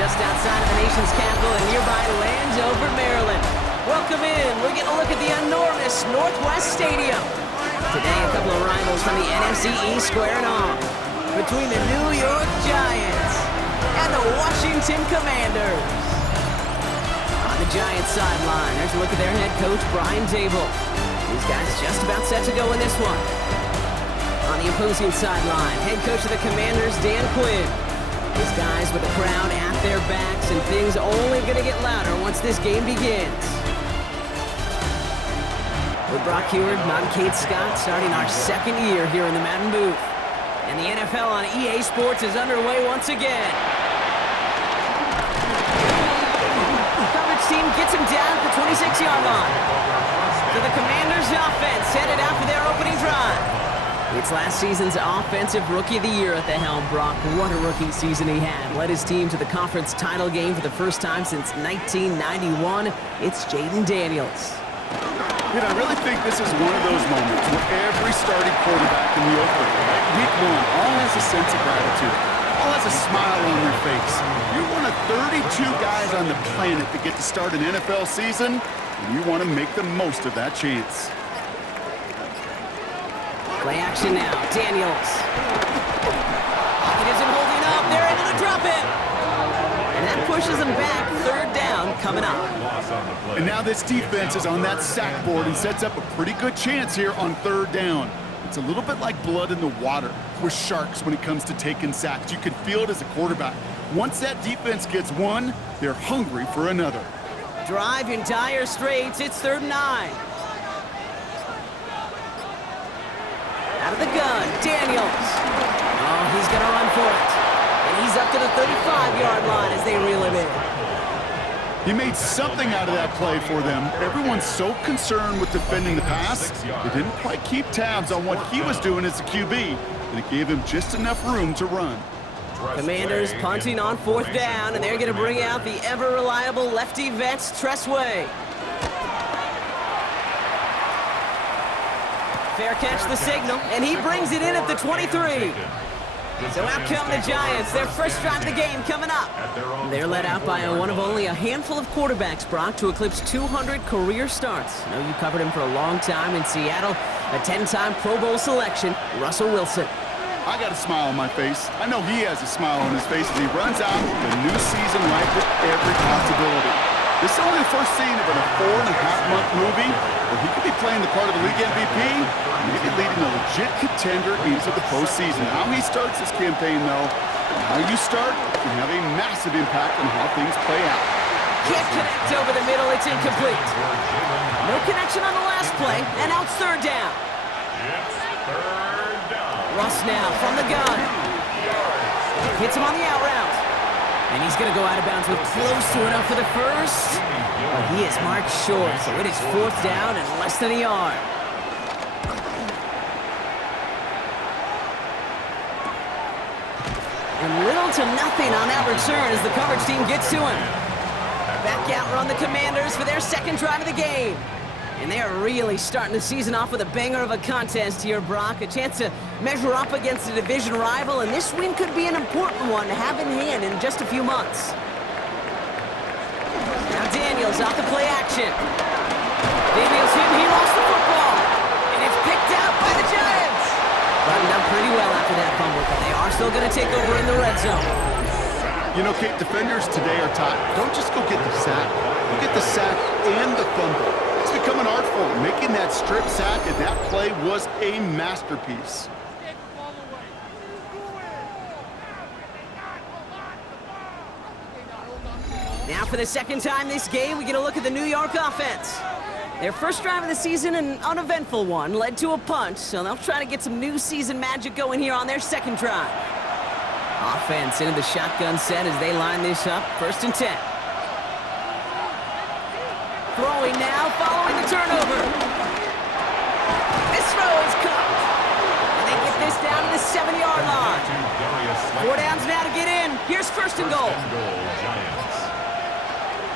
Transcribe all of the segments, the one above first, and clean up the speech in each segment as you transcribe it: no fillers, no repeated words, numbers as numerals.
just outside of the nation's capital in nearby Landover, Maryland. Welcome in. We're getting a look at the enormous Northwest Stadium. Today, a couple of rivals from the NFC East squaring off between the New York Giants and the Washington Commanders. On the Giants sideline, there's a look at their head coach, Brian Dable. These guys just about set to go in this one. On the opposing sideline, head coach of the Commanders, Dan Quinn. These guys with the crowd at their backs, and things only going to get louder once this game begins. With Brock Heward and I'm Kate Scott starting our second year here in the Madden booth. And the NFL on EA Sports is underway once again. The coverage team gets him down at the 26-yard line. So the Commanders offense headed out for their opening drive. It's last season's Offensive Rookie of the Year at the helm. Brock, what a rookie season he had. Led his team to the conference title game for the first time since 1991. It's Jaden Daniels. I really think this is one of those moments where every starting quarterback in the opener, week one, all has a sense of gratitude. All has a smile on their face. You're one of 32 guys on the planet that get to start an NFL season, and you want to make the most of that chance. Play action now, Daniels. Hawkins isn't holding up, they're able to drop it. And that pushes them back, third down coming up. And now this defense is on that sack board and sets up a pretty good chance here on third down. It's a little bit like blood in the water with sharks when it comes to taking sacks. You can feel it as a quarterback. Once that defense gets one, they're hungry for another. Drive in dire straits, it's 3rd and 9. Out of the gun, Daniels. Oh, he's going to run for it. And he's up to the 35-yard line as they reel him in. He made something out of that play for them. Everyone's so concerned with defending the pass, they didn't quite keep tabs on what he was doing as a QB, and it gave him just enough room to run. Commanders punting on 4th down, and they're going to bring out the ever-reliable lefty vets, Tressway. Fair catch the signal, and he brings it in at the 23. So out come the Giants, their first drive of the game coming up. They're led out by one of only a handful of quarterbacks, Brock, to eclipse 200 career starts. I know you covered him for a long time in Seattle, a 10-time Pro Bowl selection, Russell Wilson. I got a smile on my face. I know he has a smile on his face as he runs out with a new season right with every possibility. This is only the first scene of a 4.5-month movie where he could be playing the part of a league MVP, maybe leading a legit contender into the postseason. How he starts this campaign, though, and how you start can have a massive impact on how things play out. Can't connect over the middle, it's incomplete. No connection on the last play, and out 3rd down. It's 3rd down. Russ now from the gun. Hits him on the out route. And he's going to go out of bounds with close to enough for the first. But he is marked short, so it is 4th down and less than a yard. And little to nothing on that return as the coverage team gets to him. Back out run the Commanders for their second drive of the game. And they are really starting the season off with a banger of a contest here, Brock. A chance to measure up against a division rival, and this win could be an important one to have in hand in just a few months. Now Daniels off the play action. Daniels hit, he lost the football. And it's picked out by the Giants. Buttoned up pretty well after that fumble, but they are still going to take over in the red zone. You know, Kate, defenders today are taught, don't just go get the sack. Go get the sack and the fumble. It's become an art form. Making that strip sack, and that play was a masterpiece. Now for the second time this game, we get a look at the New York offense. Their first drive of the season, an uneventful one, led to a punt, so they'll try to get some new season magic going here on their second drive. Offense into the shotgun set as they line this up, 1st and 10. Throwing now, following the turnover. This throw is caught. And they get this down to the 7-yard line. 4 downs now to get in. Here's 1st and goal.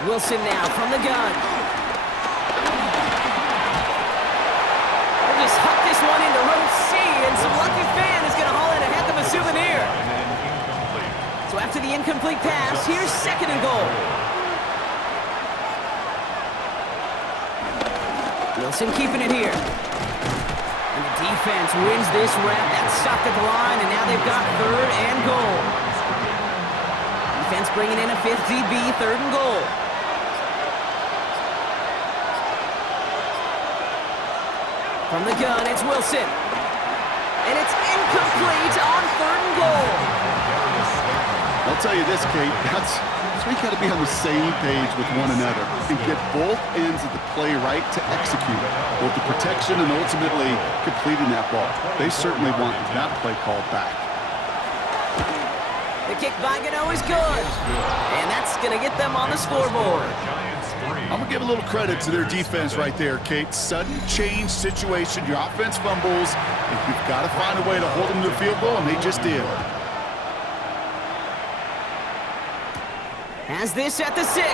Wilson now from the gun. They'll just huck this one into row C, and some lucky fan is going to haul in a heck of a souvenir. So after the incomplete pass, here's 2nd and goal. Wilson keeping it here. And the defense wins this rep. That's stopped at the line, and now they've got 3rd and goal. Defense bringing in a 5th DB, 3rd and goal. From the gun, it's Wilson. And it's incomplete on 3rd and goal. I'll tell you this, Kate, that's we got to be on the same page with one another and get both ends of the play right to execute both the protection and ultimately completing that ball. They certainly want that play called back. The kick by Gano is good, and that's going to get them on the scoreboard. I'm going to give a little credit to their defense right there, Kate. Sudden change situation, your offense fumbles, and you've got to find a way to hold them to the field goal, and they just did. Has this at the 6. And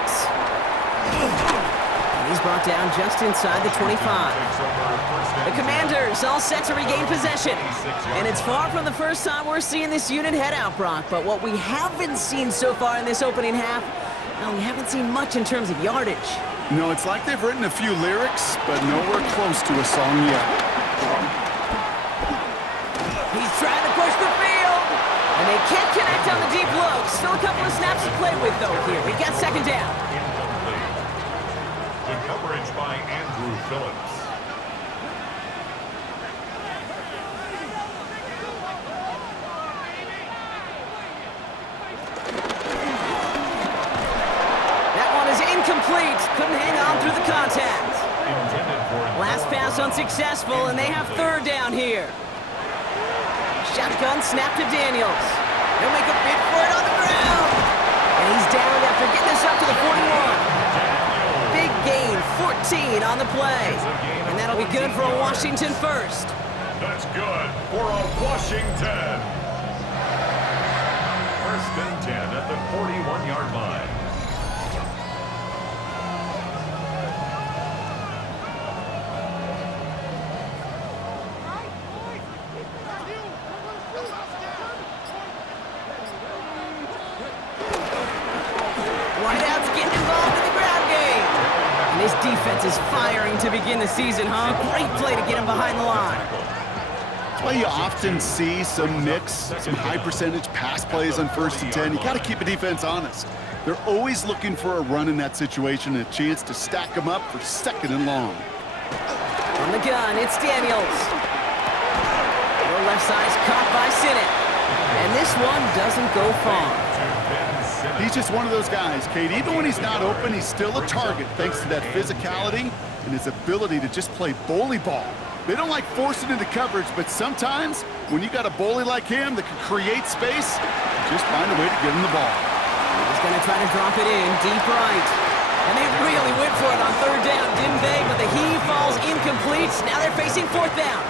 he's brought down just inside the 25. The Commanders all set to regain possession. And it's far from the first time we're seeing this unit head out, Brock. But what we haven't seen so far in this opening half, well, we haven't seen much in terms of yardage. No, it's like they've written a few lyrics, but nowhere close to a song yet. He's trying to push the field. And they can't connect on the deep low. Still a couple of snaps to play with, though, here. We got 2nd down. Incomplete. Good coverage by Andrew Phillips. That one is incomplete. Couldn't hang on through the contact. Last pass unsuccessful, and they have 3rd down here. Shotgun snap to Daniels. He'll make a bid for it on the ground. And he's down after getting this up to the 41. Big gain, 14 on the play. And that'll be good for a Washington first. That's good for a Washington. 1st and 10 at the 41-yard line. This defense is firing to begin the season, huh? Great play to get him behind the line. That's why you often see some mix, some high-percentage pass plays on 1st and 10. You got to keep a defense honest. They're always looking for a run in that situation and a chance to stack them up for 2nd and long. On the gun, it's Daniels. The left side's caught by Sinnott. And this one doesn't go far. He's just one of those guys, Kate. Even when he's not open, he's still a target thanks to that physicality and his ability to just play bully ball. They don't like forcing into coverage, but sometimes when you got a bully like him that can create space, just find a way to get him the ball. He's going to try to drop it in deep right. And they really went for it on 3rd down, didn't they? But the heave falls incomplete. Now they're facing 4th down.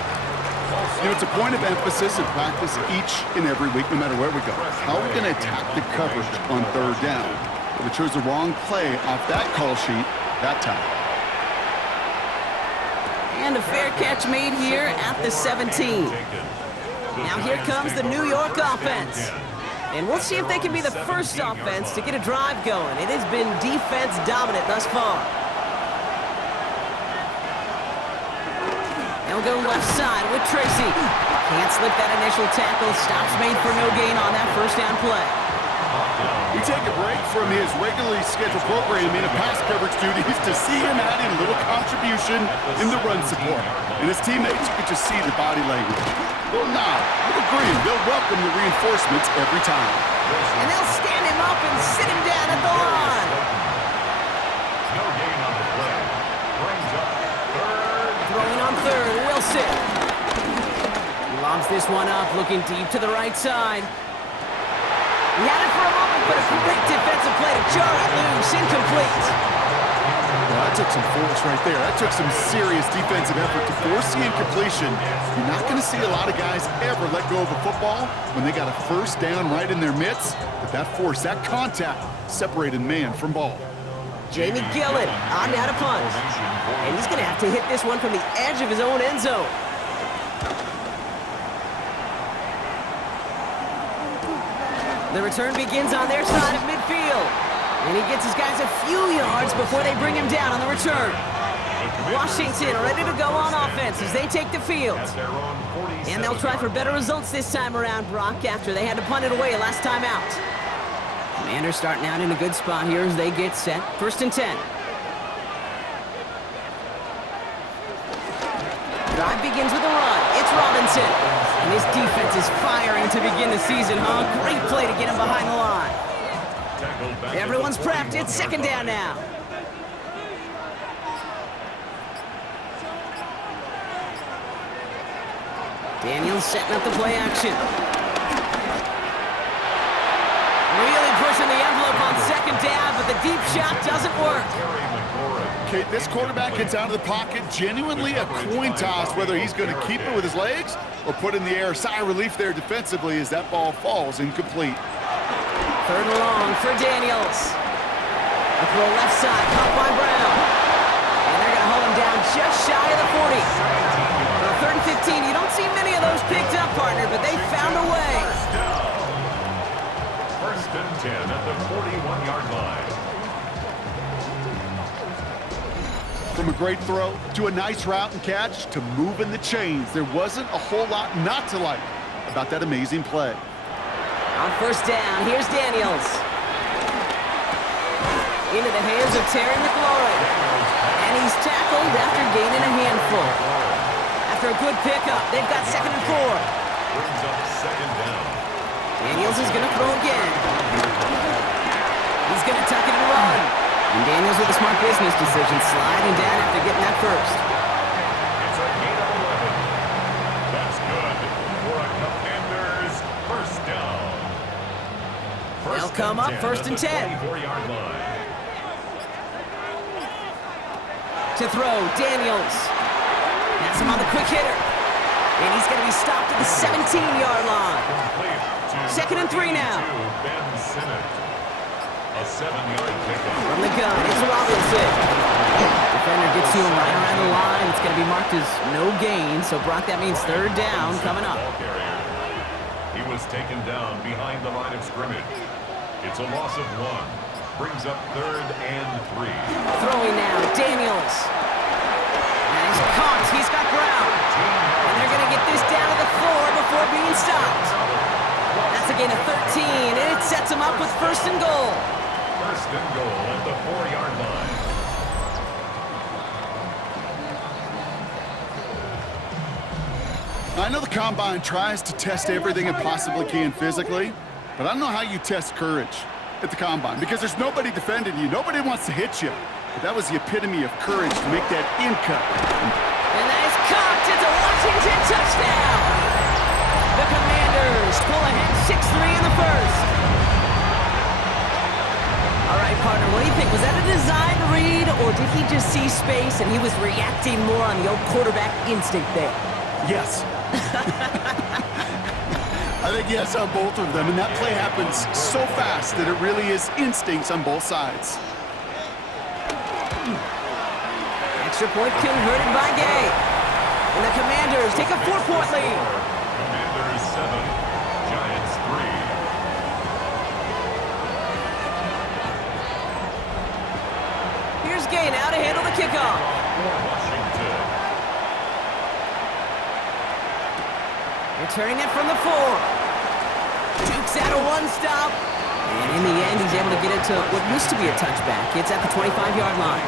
You know, it's a point of emphasis in practice each and every week, no matter where we go. How are we going to attack the coverage on 3rd down? But we chose the wrong play off that call sheet that time. And a fair catch made here at the 17. Now here comes the New York offense. And we'll see if they can be the first offense to get a drive going. It has been defense dominant thus far. They'll go left side with Tracy. Can't slip that initial tackle. Stops made for no gain on that 1st down play. We take a break from his regularly scheduled programming of pass coverage duties to see him adding a little contribution in the run support. And his teammates, you can just see the body language. They'll nod, they'll agree, they'll welcome the reinforcements every time. And they'll stand him up and sit him down at the line. No gain on the play. Brings up 3rd. Throwing on 3rd, Wilson. He lobs this one up, looking deep to the right side. He had it for a moment, but a great defensive play to jar it loose. Incomplete. Well, that took some force right there. That took some serious defensive effort to force the incompletion. You're not going to see a lot of guys ever let go of a football when they got a 1st down right in their midst. But that force, that contact, separated man from ball. Jamie Gillen on now to punt. And he's going to have to hit this one from the edge of his own end zone. The return begins on their side of midfield. And he gets his guys a few yards before they bring him down on the return. Washington ready to go on offense as they take the field. And they'll try for better results this time around, Brock, after they had to punt it away last time out. Commanders starting out in a good spot here as they get set. 1st and 10. Drive begins with a run. It's Robinson. And his defense is firing to begin the season, huh? Great play to get him behind the line. Everyone's prepped. It's 2nd down now. Daniels setting up the play action. Really pushing the envelope on 2nd down, but the deep shot doesn't work. Okay, this quarterback gets out of the pocket, genuinely a coin toss whether he's going to keep it with his legs or put in the air. Sigh of relief there defensively as that ball falls incomplete. 3rd and long for Daniels. A throw left side, caught by Brown. And they're going to hold him down just shy of the 40. Well, 3rd and 15, you don't see many of those picked up, partner, but they found a way. 1st and 10 at the 41-yard line. From a great throw to a nice route and catch to moving the chains, there wasn't a whole lot not to like about that amazing play. On 1st down, here's Daniels. Into the hands of Terry McLaurin. And he's tackled after gaining a handful. After a good pickup, they've got 2nd and 4. Brings up 2nd down. Daniels is going to throw again. He's going to tuck it and run. And Daniels with a smart business decision, sliding down after getting that first. It's a gain of 11. That's good for a Commanders 1st down. They'll come up 1st and 10. 24-yard line. To throw, Daniels. Has him on the quick hitter. And he's going to be stopped at the 17-yard line. 2nd and 3 now. Ben Simmons. A 7-yard pickup. From the gun, it's Robinson. Defender gets to him right around the line. It's going to be marked as no gain. So, Brock, that means 3rd down coming up. He was taken down behind the line of scrimmage. It's a loss of 1. Brings up 3rd and 3. Throwing now, Daniels. And he's caught. He's got Brown. And they're going to get this down to the floor before being stopped. That's a gain of 13, and it sets him up with 1st and goal. 1st and goal at the 4-yard line. I know the Combine tries to test everything it possibly can physically, but I don't know how you test courage at the Combine because there's nobody defending you. Nobody wants to hit you. But that was the epitome of courage to make that in cut. And that is caught. It's a Washington touchdown. The Commanders pull ahead 6-3 in the 1st. All right, partner, what do you think? Was that a design read, or did he just see space and he was reacting more on the old quarterback instinct there? Yes. I think yes on both of them, and that play happens so fast that it really is instincts on both sides. Extra point converted by Gay. And the Commanders take a 4-point lead. Commanders 7, Giants 3. Here's Gay now to handle the kickoff. For Washington. Returning it from the 4. Dukes out of 1 stop. And in the end, he's able to get it to what used to be a touchback. It's at the 25-yard line.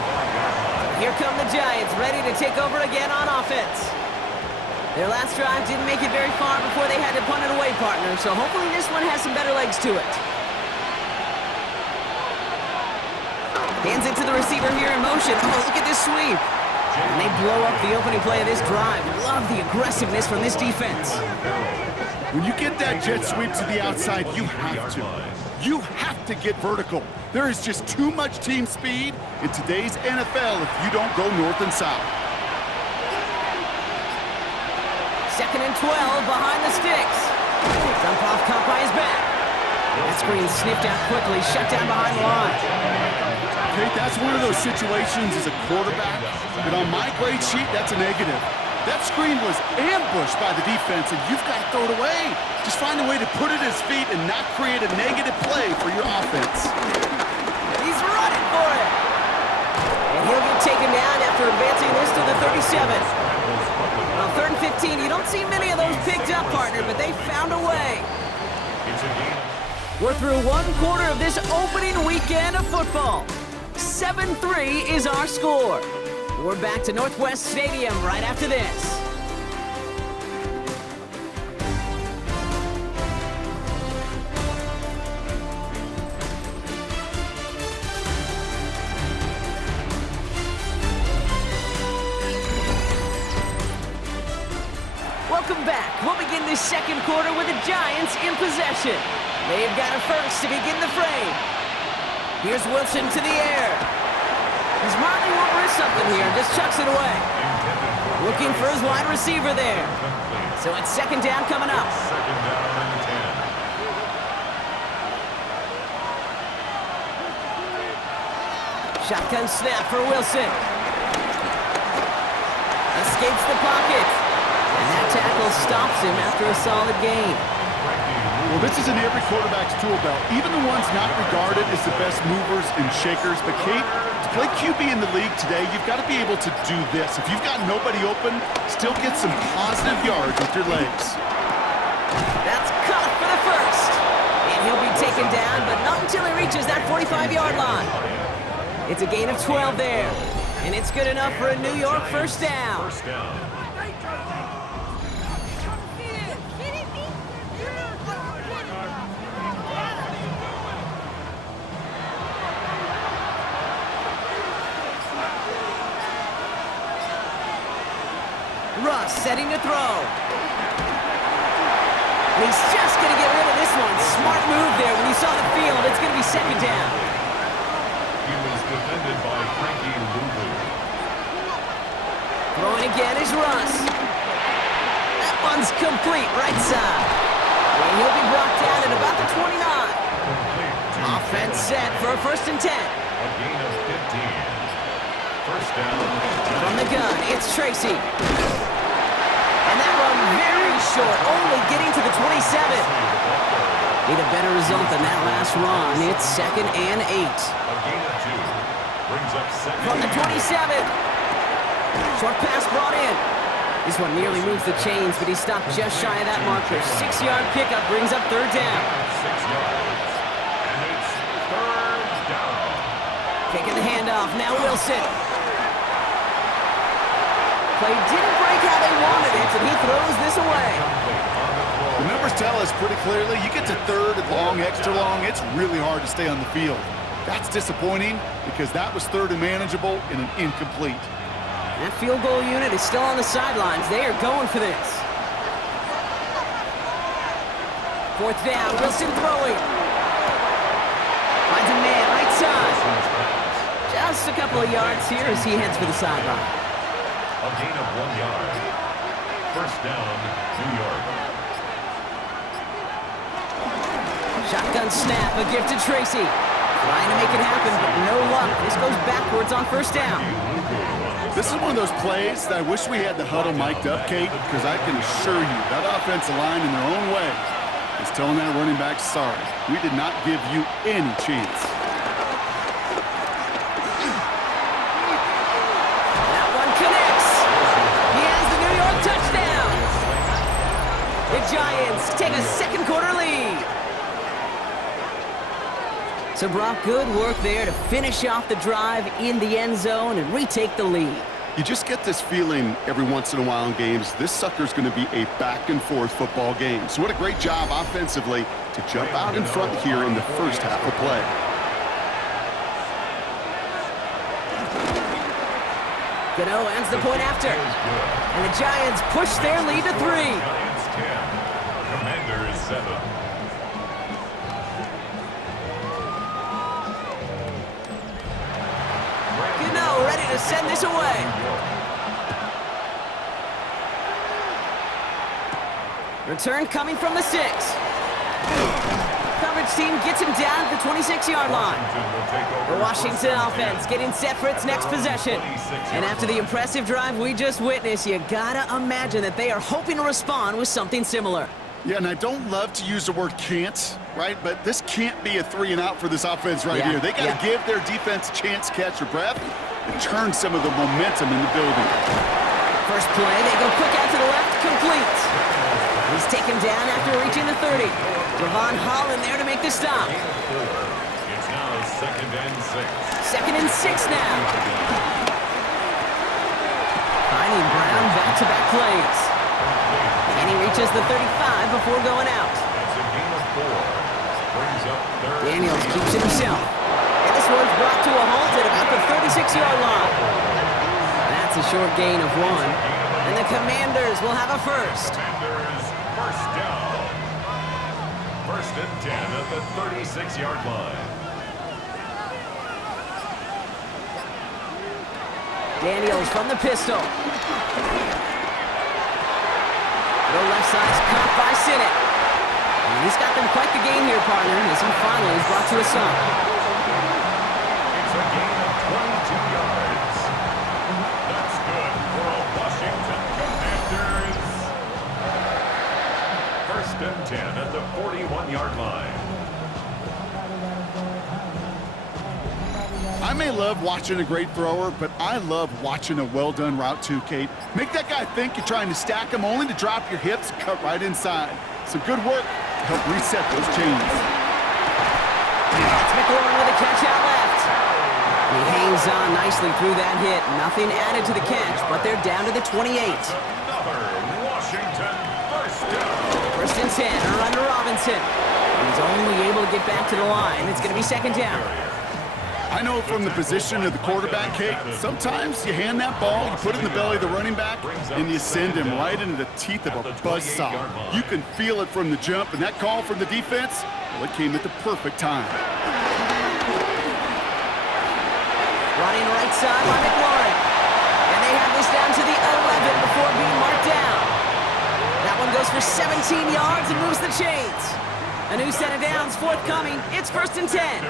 Here come the Giants, ready to take over again on offense. Their last drive didn't make it very far before they had to punt it away, partner, so hopefully this one has some better legs to it. Hands it to the receiver here in motion. Oh, look at this sweep. And they blow up the opening play of this drive. Love the aggressiveness from this defense. When you get that jet sweep to the outside, you have to. You have to get vertical. There is just too much team speed in today's NFL if you don't go north and south. 2nd and 12 behind the sticks. Dump off caught by his back. That screen sniffed out quickly, shut down behind the line. Okay, that's one of those situations as a quarterback that on my grade sheet, that's a negative. That screen was ambushed by the defense, and you've got to throw it away. Just find a way to put it at his feet and not create a negative play for your offense. He's running for it. And he'll get taken down after advancing this to the 37. Well, 3rd and 15, you don't see many of those picked up, partner, but they found a way. We're through one quarter of this opening weekend of football. 7-3 is our score. We're back to Northwest Stadium right after this. Welcome back. We'll begin this second quarter with the Giants in possession. They've got a first to begin the frame. Here's Wilson to the air. He's marking won't risk something here, just chucks it away. Looking for his wide receiver there. So it's second down coming up. Second down and 10. Shotgun snap for Wilson. Escapes the pocket. And that tackle stops him after a solid gain. Well, this is in every quarterback's tool belt. Even the ones not regarded as the best movers and shakers. But, Kate, to play QB in the league today, you've got to be able to do this. If you've got nobody open, still get some positive yards with your legs. That's caught for the first. And he'll be taken down, but not until he reaches that 45-yard line. It's a gain of 12 there. And it's good enough for a New York first down. First down. Russ setting to throw. And he's just going to get rid of this one. Smart move there when he saw the field. It's going to be second down. He was defended by Frankie Louvu. Throwing again is Russ. That one's complete, right side. And he'll be brought down at about the 29. Offense set for a first and 10. A gain of 15. First down. From the gun, it's Tracy. And that one very short, only getting to the 27. Need a better result than that last run. It's second and 8. A gain of 2. Brings up second. From the 27. Short pass brought in. This one nearly moves the chains, but he stopped just shy of that marker. 6-yard pickup brings up third down. 6 yards. And it's third down. Taking the handoff, now Wilson. Play didn't break how they wanted it, and he throws this away. The numbers tell us pretty clearly, you get to third and long, extra long, it's really hard to stay on the field. That's disappointing because that was third and manageable in an incomplete. That field goal unit is still on the sidelines. They are going for this. Fourth down, Wilson throwing. Finds a man right side. Just a couple of yards here as he heads for the sideline. A gain of 1 yard. First down, New York. Shotgun snap, a gift to Tracy. Trying to make it happen, but no luck. This goes backwards on first down. This is one of those plays that I wish we had the huddle mic'd up, Kate, because I can assure you that offensive line in their own way is telling that running back, sorry, we did not give you any chance. That one connects. He has the New York touchdown. The Giants take a second quarter lead. So Brock, good work there to finish off the drive in the end zone and retake the lead. You just get this feeling every once in a while in games, this sucker's going to be a back-and-forth football game. So what a great job offensively to jump out in front here in the first half of play. Gano ends the point after. And the Giants push their lead to 3. Giants 10. Commanders 7. Gano ready to send this away. Return coming from the 6. Coverage coverage team gets him down at the 26-yard line. The Washington offense getting set for its next possession. And after the impressive drive we just witnessed, you gotta imagine that they are hoping to respond with something similar. Yeah, and I don't love to use the word can't, right? But this can't be a 3-and-out for this offense right here. They got to give their defense a chance to catch their breath and turn some of the momentum in the building. First play, they go quick out to the left, complete. He's taken down after reaching the 30. Javon Holland there to make the stop. It's now 2nd and 6. 2nd and 6 now. Finding Brown back-to-back plays. And he reaches the 35 before going out. It's a gain of 4. Brings up 3rd. Daniels keeps it himself. And this one's brought to a halt at about the 36-yard line. That's a short gain of 1. And the Commanders will have a first. Commanders first down. 1st and 10 at the 36-yard line. Daniels from the pistol. The left side is caught by Sinnott. And he's got them quite the game here, partner, as he finally is brought to a stop. It's a gain of 22 yards. That's good for a Washington Commanders. 1st and 10 at the 41-yard line. I may love watching a great thrower, but I love watching a well-done route too, Kate. Make that guy think you're trying to stack him only to drop your hips and cut right inside. Some good work to help reset those chains. That's McLaurin with a catch out left. He hangs on nicely through that hit. Nothing added to the catch, but they're down to the 28. Another Washington first down. 1st and 10 are under Robinson. He's only able to get back to the line. It's going to be 2nd down. I know from the position of the quarterback, Kate, sometimes you hand that ball, you put it in the belly of the running back, and you send him right into the teeth of a buzzsaw. You can feel it from the jump, and that call from the defense, well, it came at the perfect time. Running right side by McLaurin. And they have this down to the 11 before being marked down. That one goes for 17 yards and moves the chains. A new set of downs forthcoming. It's 1st and 10.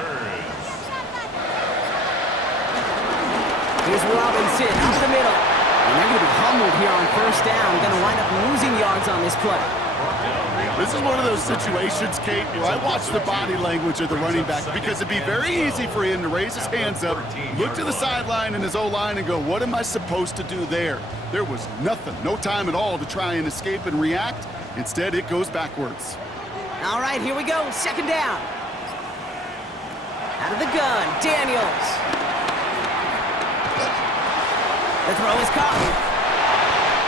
Here's Robinson up the middle. And they're going to be humbled here on 1st down. Going to wind up losing yards on this play. This is one of those situations, Kate, where I watch the body language of the running back because it'd be very easy for him to raise his hands up, look to the sideline and his O-line and go, what am I supposed to do there? There was nothing, no time at all to try and escape and react. Instead, it goes backwards. All right, here we go. 2nd down. Out of the gun, Daniels. The throw is caught.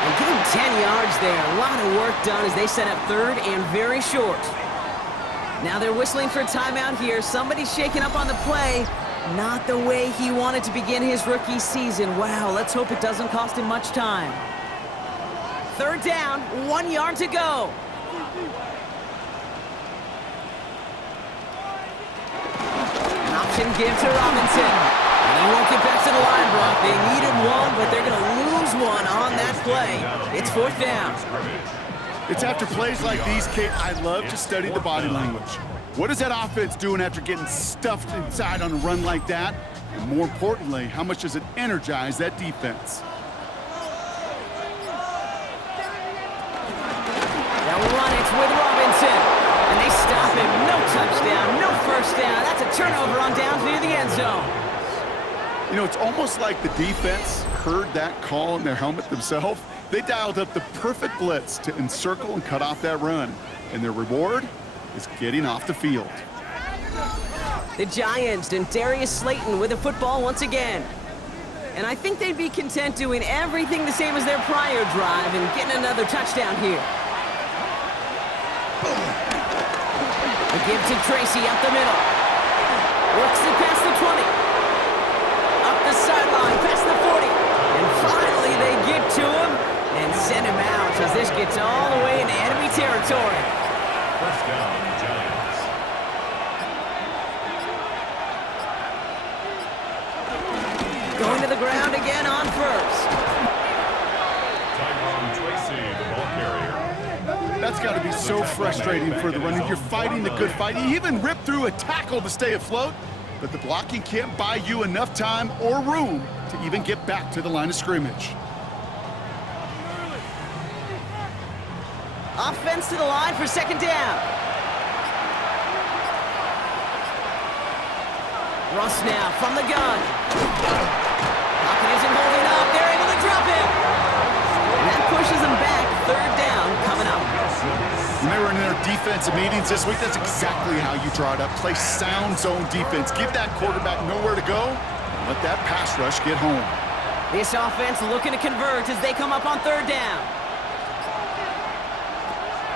And give him 10 yards there. A lot of work done as they set up 3rd and very short. Now they're whistling for a timeout here. Somebody's shaking up on the play. Not the way he wanted to begin his rookie season. Wow, let's hope it doesn't cost him much time. 3rd down, 1 yard to go. An option give to Robinson. And he won't get back to the line, Brock. They needed one, but they're going to lose one on that play. It's 4th down. It's after plays like these, Kate, I love to study the body language. What is that offense doing after getting stuffed inside on a run like that? And more importantly, how much does it energize that defense? They'll run it with Robinson. And they stop him. No touchdown, no 1st down. That's a turnover on downs near the end zone. You know, it's almost like the defense heard that call in their helmet themselves. They dialed up the perfect blitz to encircle and cut off that run. And their reward is getting off the field. The Giants and Darius Slayton with the football once again. And I think they'd be content doing everything the same as their prior drive and getting another touchdown here. A give to Tracy up the middle. Works it past the 20. Up the sideline, past the 40. And finally they get to him and send him out as this gets all the way into enemy territory. 1st down, Giants. Going to the ground again on 1st. Tyrone Tracy, the ball carrier. That's got to be so frustrating for the runner. You're fighting the good fight. You even rip through a tackle to stay afloat, but the blocking can't buy you enough time or room to even get back to the line of scrimmage. Offense to the line for second down. Russ now from the gun. Lockett isn't holding up. They're able to drop him. And that pushes them back. Third down coming up. When they were in their defensive meetings this week, that's exactly how you draw it up. Play sound zone defense. Give that quarterback nowhere to go, and let that pass rush get home. This offense looking to convert as they come up on third down.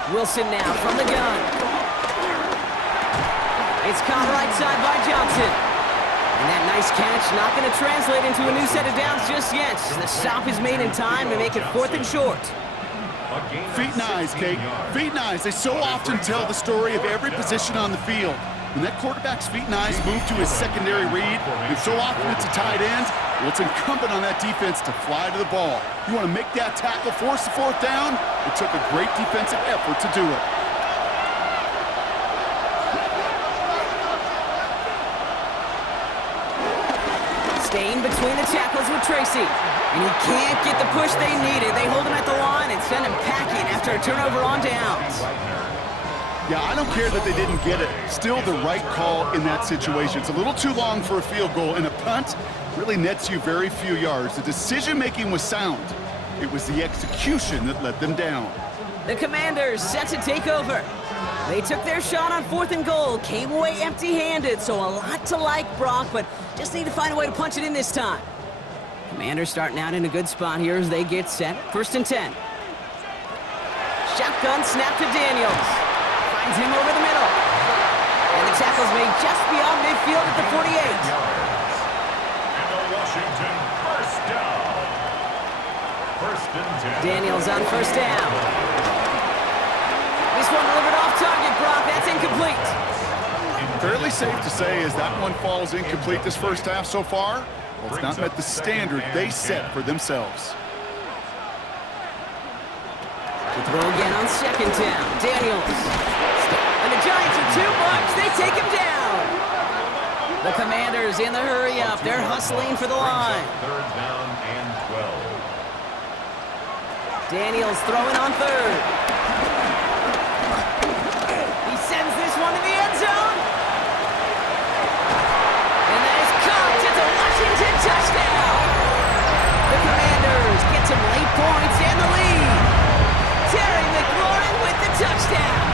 Wilson now from the gun. It's caught right side by Johnson. And that nice catch not going to translate into a new set of downs just yet. The stop is made in time to make it 4th and short. Feet and eyes, Kate. Feet and eyes. They so often tell the story of every position on the field. When that quarterback's feet and eyes move to his secondary read, and so often it's a tight end, well, it's incumbent on that defense to fly to the ball. You want to make that tackle, force the 4th down? It took a great defensive effort to do it. Staying between the tackles with Tracy. And he can't get the push they needed. They hold him at the line and send him packing after a turnover on downs. Yeah, I don't care that they didn't get it. Still the right call in that situation. It's a little too long for a field goal, and a punt really nets you very few yards. The decision-making was sound. It was the execution that let them down. The Commanders set to take over. They took their shot on 4th and goal, came away empty-handed, so a lot to like, Brock, but just need to find a way to punch it in this time. Commanders starting out in a good spot here as they get set. 1st and 10. Shotgun snap to Daniels. Finds him over the middle. And the tackle's made just beyond midfield at the 48. And the Washington first down. 1st and 10. Daniels on 1st down. This one delivered off target, Brock. That's incomplete. Fairly safe to say as that one falls incomplete this first half so far. Well, it's not met the standard they set for themselves. To throw again on 2nd down. Daniels. And the Giants are too much. They take him down. The Commanders in the hurry up. They're hustling for the line. 3rd down and 12. Daniels throwing on 3rd. He sends this one to the end zone. And that is caught. It's a Washington touchdown. The Commanders get some late points and the lead. Terry McLaurin with the touchdown.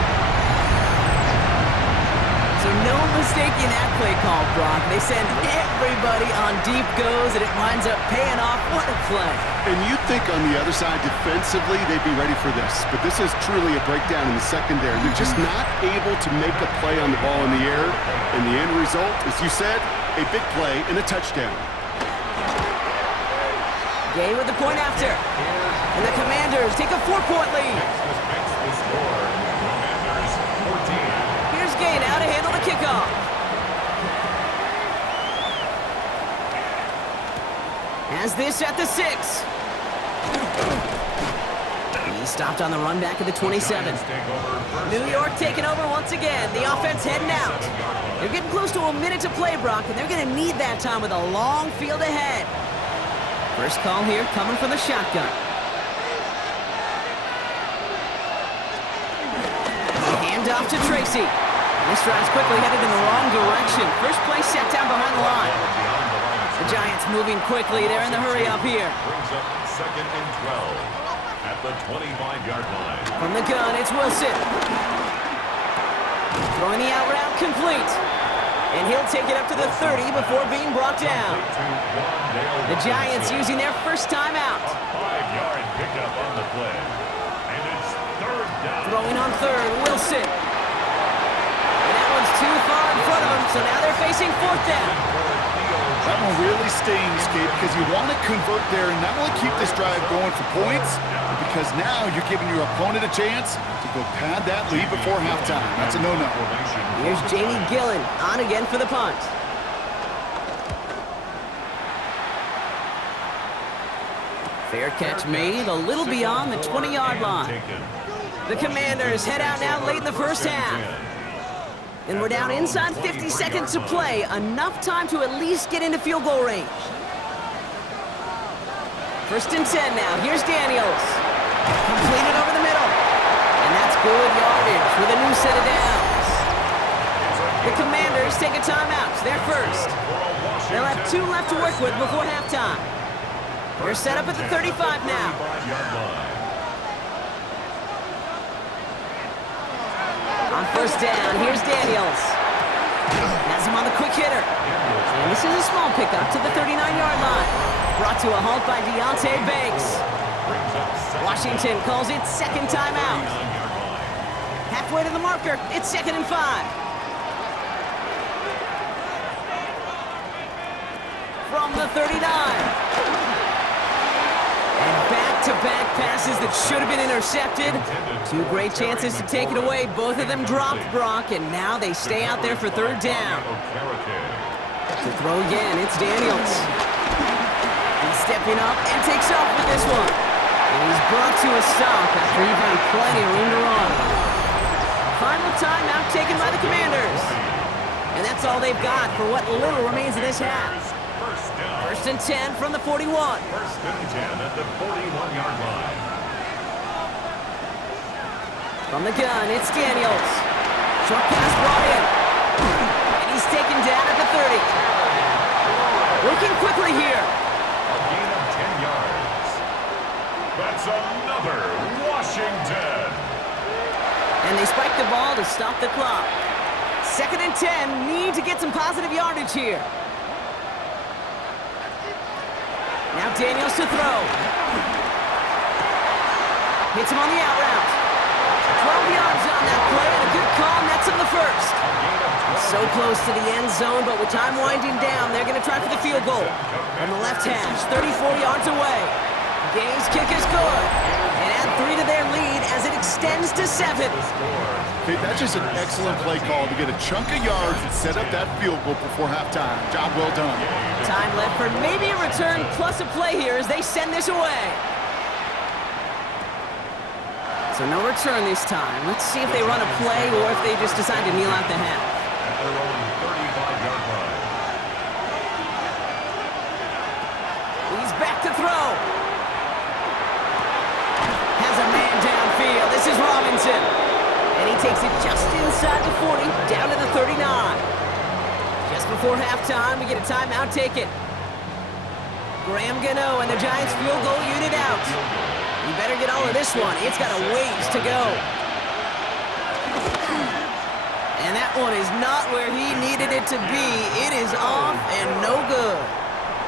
So no mistaking that play call, Brock. They send everybody on deep goes, and it winds up paying off. What a play. And you'd think on the other side, defensively, they'd be ready for this. But this is truly a breakdown in the secondary. They're just not able to make a play on the ball in the air. And the end result, as you said, a big play and a touchdown. Gay with the point after. And the Commanders take a 4-point lead. Makes the score. Commanders 14. Here's Gay now to handle the kickoff. Has this at the 6. He stopped on the run back at the 27. New York taking over once again. The offense heading out. They're getting close to a minute to play, Brock, and they're going to need that time with a long field ahead. First call here coming from the shotgun. Hand off to Tracy. This drive's quickly headed in the wrong direction. First play set down behind the line. The Giants moving quickly. They're in the hurry up here. Brings up 2nd and 12 at the 25-yard line. From the gun, it's Wilson. Throwing the out route complete. And he'll take it up to the 30 before being brought down. The Giants using their first timeout. 5-yard pickup on the play. And it's 3rd down. Throwing on 3rd, Wilson. And that one's too far in front of them, so now they're facing 4th down. That one really stings, Kate, because you want to convert there and not only keep this drive going for points, but because now you're giving your opponent a chance to go pad that lead before halftime. That's a no-no. Here's Jamie Gillen on again for the punt. Fair catch made a little beyond the 20-yard line. The Commanders head out now late in the first half. And we're down inside 50 seconds to play. Enough time to at least get into field goal range. First and 10 now. Here's Daniels. Completed over the middle. And that's good yardage with a new set of downs. The Commanders take a timeout. They're first. They'll have 2 left to work with before halftime. They're set up at the 35 now. On first down, here's Daniels. Has him on the quick hitter. And this is a small pickup to the 39-yard line. Brought to a halt by Deontay Banks. Washington calls it second timeout. Halfway to the marker, it's 2nd and 5. From the 39. And back-to-back passes that should have been intercepted. 2 great chances to take it away. Both of them dropped, Brock, and now they stay out there for 3rd down. To throw again, it's Daniels. He's stepping up and takes off with this one. And he's brought to a stop after he found plenty of room to run. Final timeout taken by the Commanders. And that's all they've got for what little remains of this half. First and 10 from the 41. First and 10 at the 41-yard line. From the gun, it's Daniels. Short pass brought in. And he's taken down at the 30. Working quickly here. A gain of 10 yards. That's another Washington. And they spike the ball to stop the clock. 2nd and 10, need to get some positive yardage here. Now Daniels to throw. Hits him on the out route. 12 yards on that play, and a good call nets him the first. So close to the end zone, but with time winding down, they're going to try for the field goal. From the left hash, 34 yards away. Game's kick is good. And add 3 to their lead as it extends to 7. Okay, that's just an excellent play call to get a chunk of yards and set up that field goal before halftime. Job well done. Time left for maybe a return plus a play here as they send this away. So no return this time. Let's see if they run a play or if they just decide to kneel out the half. At their own 35-yard line. He's back to throw. Has a man downfield. This is Robinson. And he takes it just inside the 40, down to the 39. Just before halftime, we get a timeout taken. Graham Gano and the Giants field goal unit out. You better get all of this one. It's got a ways to go. And that one is not where he needed it to be. It is off and no good.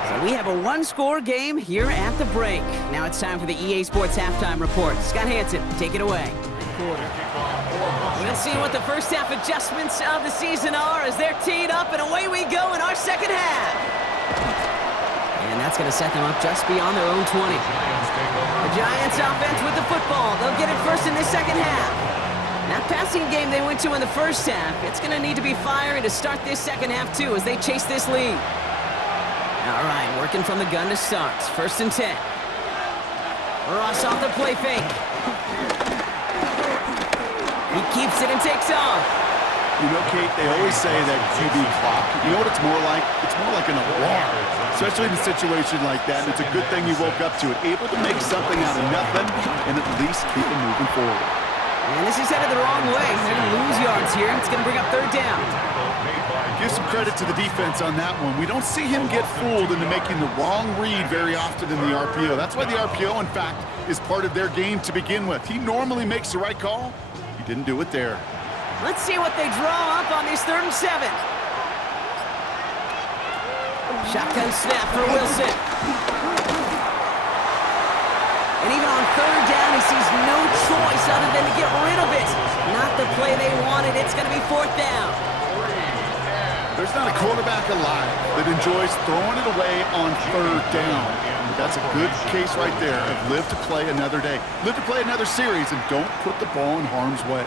So we have a 1-score game here at the break. Now it's time for the EA Sports Halftime Report. Scott Hansen, take it away. We'll see what the first half adjustments of the season are as they're teed up, and away we go in our second half. And that's going to set them up just beyond their own 20. The Giants offense with the football. They'll get it first in this second half. That passing game they went to in the first half, it's going to need to be fiery to start this second half too as they chase this lead. All right, working from the gun to start. First and 10. Ross off the play fake. He keeps it and takes off. You know, Kate, they always say that QB clock, you know what it's more like? It's more like an alarm, especially in a situation like that. And it's a good thing you woke up to it, able to make something out of nothing and at least keep it moving forward. And this is headed the wrong way. They're going to lose yards here, and it's going to bring up 3rd down. Give some credit to the defense on that one. We don't see him get fooled into making the wrong read very often in the RPO. That's why the RPO, in fact, is part of their game to begin with. He normally makes the right call. He didn't do it there. Let's see what they draw up on this 3rd and 7. Shotgun snap for Wilson. And even on 3rd down, he sees no choice other than to get rid of it. Not the play they wanted. It's going to be 4th down. There's not a quarterback alive that enjoys throwing it away on 3rd down. But that's a good case right there of live to play another day. Live to play another series and don't put the ball in harm's way.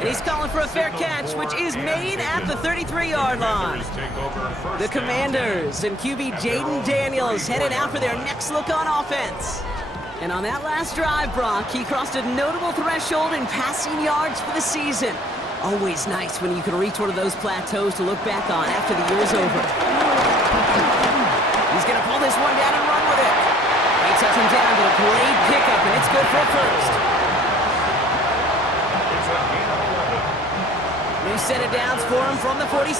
And he's calling for a fair catch, which is made at the 33-yard line. The Commanders and QB Jaden Daniels headed out for their next look on offense. And on that last drive, Brock, he crossed a notable threshold in passing yards for the season. Always nice when you can reach one of those plateaus to look back on after the year's over. He's going to pull this one down and run with it. He touches him down to a great pickup, and it's good for a first. It's a gain of 11. New set of downs for him from the 46.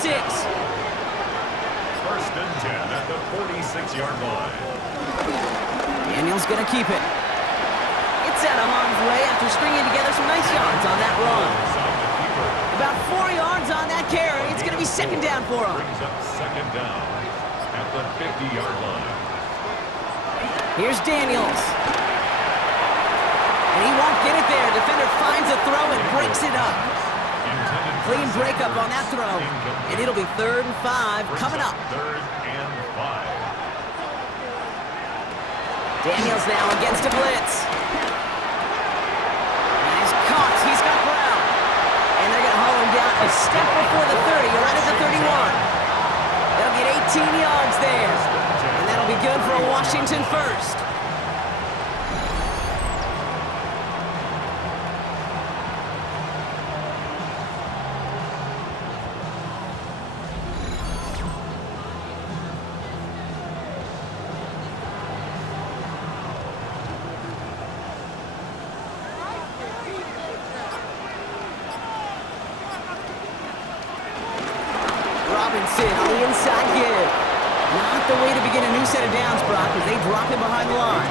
First and 10 at the 46-yard line. Daniel's going to keep it. It's out of harm's way after stringing together some nice yards on that run. About 4 yards on that carry. It's going to be second down for him. Brings up second down at the 50-yard line. Here's Daniels. And he won't get it there. Defender finds a throw and breaks it up. Clean breakup on that throw. And it'll be 3rd and 5 coming up. 3rd and 5. Daniels now against a blitz. And he's caught. He's got ground. And they're going to haul him down a step before the 30, right at the 31. They'll get 18 yards there. And that'll be good for a Washington first. Robinson on the inside give. Not the way to begin a new set of downs, Brock, as they drop him behind the line.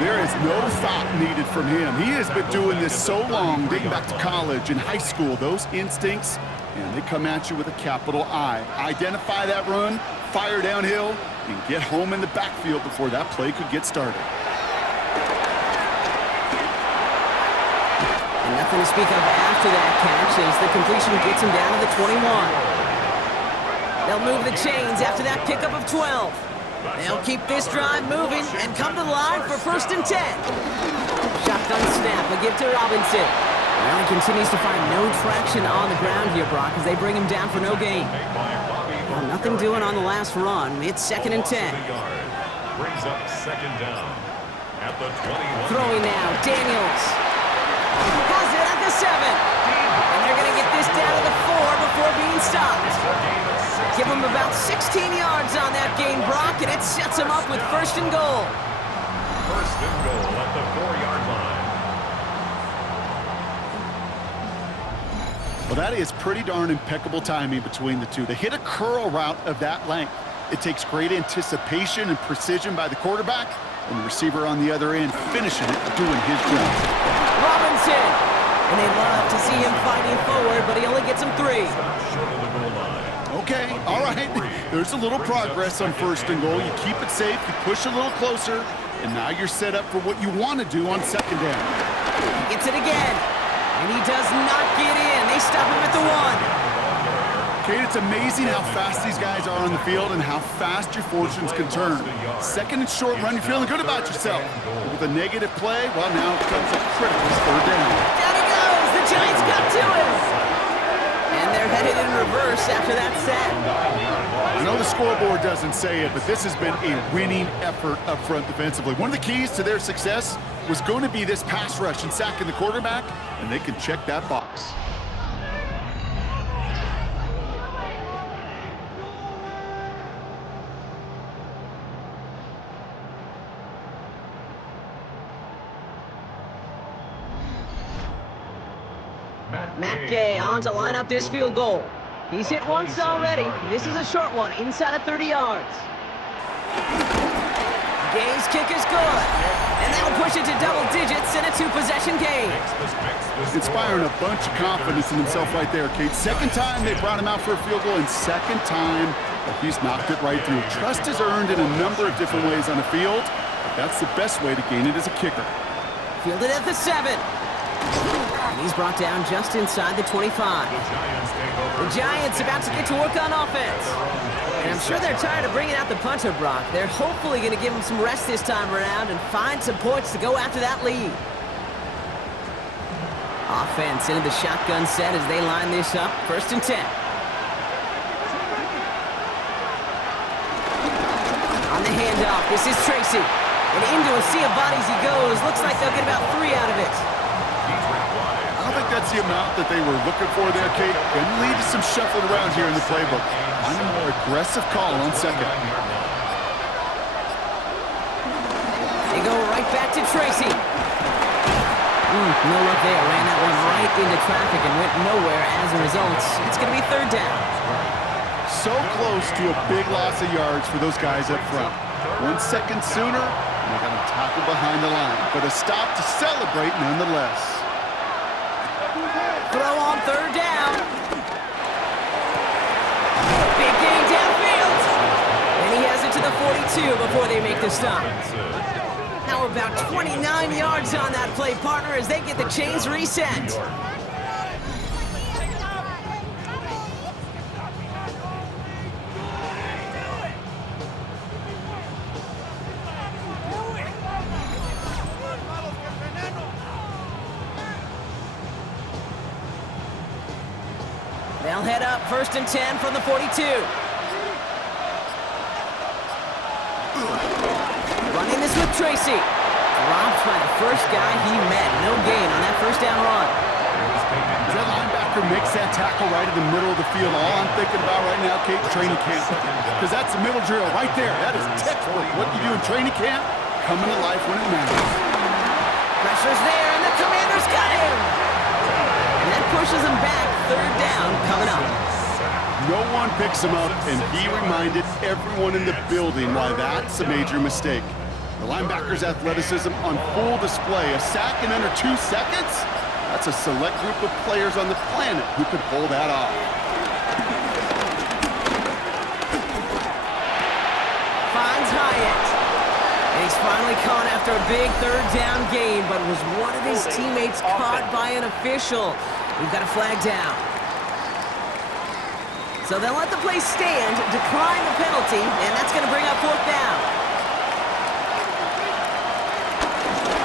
There is no stop needed from him. He has been doing this so long, dating back to college and high school. Those instincts, and they come at you with a capital I. Identify that run, fire downhill, and get home in the backfield before that play could get started. And nothing to speak of after that catch as the completion gets him down to the 21. They'll move the chains after that pickup of 12. They'll keep this drive moving and come to the line for 1st and 10. Shotgun snap, a give to Robinson. Well, he continues to find no traction on the ground here, Brock, as they bring him down for no gain. Well, nothing doing on the last run. It's 2nd and 10. Brings up second down at the 21. Throwing now, Daniels. Has it at the 7. And they're going to get this down to the 4 before being stopped. Give him about 16 yards on that gain, Brock, and it sets him up with 1st and goal. 1st and goal at the 4-yard line. Well, that is pretty darn impeccable timing between the two. They hit a curl route of that length. It takes great anticipation and precision by the quarterback, and the receiver on the other end finishing it, doing his job. Robinson! And they love to see him fighting forward, but he only gets him 3. Short of the goal line. Okay, all right. There's a little progress on 1st and goal. You keep it safe, you push a little closer, and now you're set up for what you want to do on 2nd down. He gets it again, and he does not get in. They stop him at the 1. Kate, it's amazing how fast these guys are on the field and how fast your fortunes can turn. 2nd and short run, you're feeling good about yourself. But with a negative play, well, now it comes a critical 3rd down. Down he goes. The Giants got to him. And they're headed in reverse after that set. I know the scoreboard doesn't say it, but this has been a winning effort up front defensively. One of the keys to their success was going to be this pass rush and sacking the quarterback, and they can check that box. Matt Gay on to line up this field goal. He's hit once already. This is a short one, inside of 30 yards. Gay's kick is good. And that'll push it to double digits in a 2-possession game. Inspiring a bunch of confidence in himself right there, Kate. 2nd time they brought him out for a field goal, and 2nd time he's knocked it right through. Trust is earned in a number of different ways on the field, but that's the best way to gain it as a kicker. Fielded at the 7. And he's brought down just inside the 25. The Giants about to get to work on offense. And I'm sure they're tired of bringing out the punter, Brock. They're hopefully going to give him some rest this time around and find some points to go after that lead. Offense into the shotgun set as they line this up. 1st and 10. On the handoff, this is Tracy. And into a sea of bodies he goes. Looks like they'll get about 3 out of it. I don't think that's the amount that they were looking for there, Kate. Gonna lead to some shuffling around here in the playbook. Find a more aggressive call on second. They go right back to Tracy. No look there. Ran that one right into traffic and went nowhere as a result. It's going to be 3rd down. So close to a big loss of yards for those guys up front. 1 second sooner, and they're going to tackle behind the line. But a stop to celebrate nonetheless. Throw on 3rd down. Big gain downfield. And he has it to the 42 before they make the stop. Now about 29 yards on that play, partner, as they get the chains reset. They'll head up 1st and 10 from the 42. Running this with Tracy. Dropped by the first guy he met. No gain on that 1st down run. That linebacker makes that tackle right in the middle of the field. All I'm thinking about right now, Kate, training camp. Because that's the middle drill right there. That is textbook. What you do in training camp, coming to life when it matters. Pressure's there, and the Commander's got him. And that pushes him back. 3rd down coming up. No one picks him up, and he reminded everyone in the building why that's a major mistake. The linebacker's athleticism on full display. A sack in under 2 seconds? That's a select group of players on the planet who could pull that off. Finds Hyatt. And he's finally caught after a big 3rd down gain, but was one of his teammates caught by an official. We've got a flag down. So they'll let the play stand, decline the penalty, and that's going to bring up 4th down.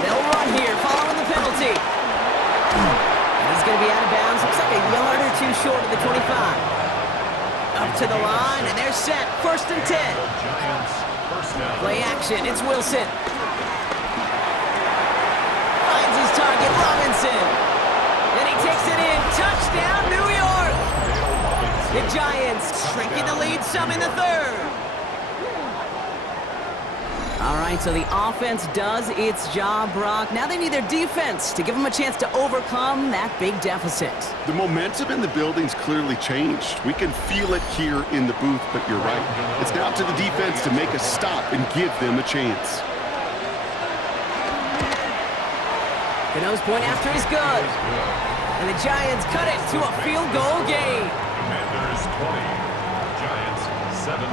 They'll run here following the penalty. And he's going to be out of bounds. Looks like a yard or 2 short of the 25. Up to the line, and they're set. 1st and 10. Play action. It's Wilson. Finds his target, Robinson. And he takes it in. Touchdown, New York. The Giants shrinking the lead some in the 3rd. All right, so the offense does its job, Brock. Now they need their defense to give them a chance to overcome that big deficit. The momentum in the building's clearly changed. We can feel it here in the booth, but you're right. It's now up to the defense to make a stop and give them a chance. Cano's point after is good. And the Giants cut it to a field goal game. Commanders 20, Giants 17.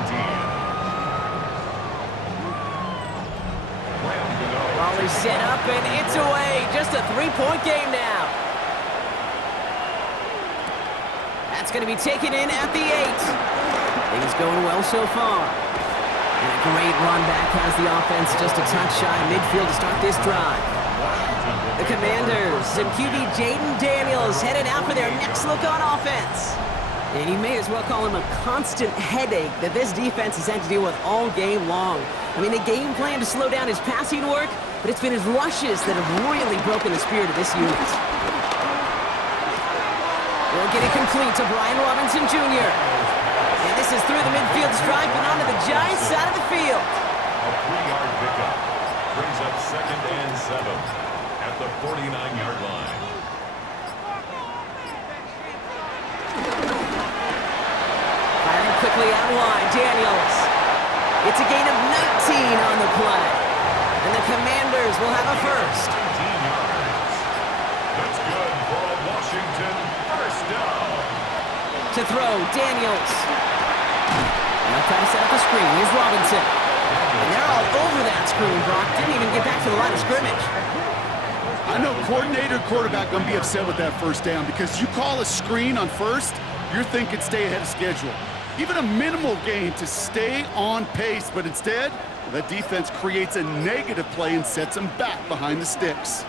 Ball is set up and it's away. Just a 3-point game now. That's going to be taken in at the 8. Things going well so far. And a great run back has the offense just a touch shy of midfield to start this drive. The Commanders and QB Jaden Daniels headed out for their next look on offense. And you may as well call him a constant headache that this defense has had to deal with all game long. I mean, they game plan to slow down his passing work, but it's been his rushes that have really broken the spirit of this unit. They'll get it complete to Brian Robinson Jr. And this is through the midfield stripe and onto the Giants side of the field. A 3-yard pickup brings up 2nd and 7 at the 49-yard line. Firing quickly out wide, Daniels. It's a gain of 19 on the play. And the Commanders will have a first. 19 yards. That's good for a Washington first down. To throw, Daniels. Now try to set up the screen. Here's Robinson. And they're all over that screen, Brock. Didn't even get back to the line of scrimmage. I know coordinator and quarterback going to be upset with that first down because you call a screen on first, you're thinking stay ahead of schedule. Even a minimal gain to stay on pace, but instead, that defense creates a negative play and sets them back behind the sticks.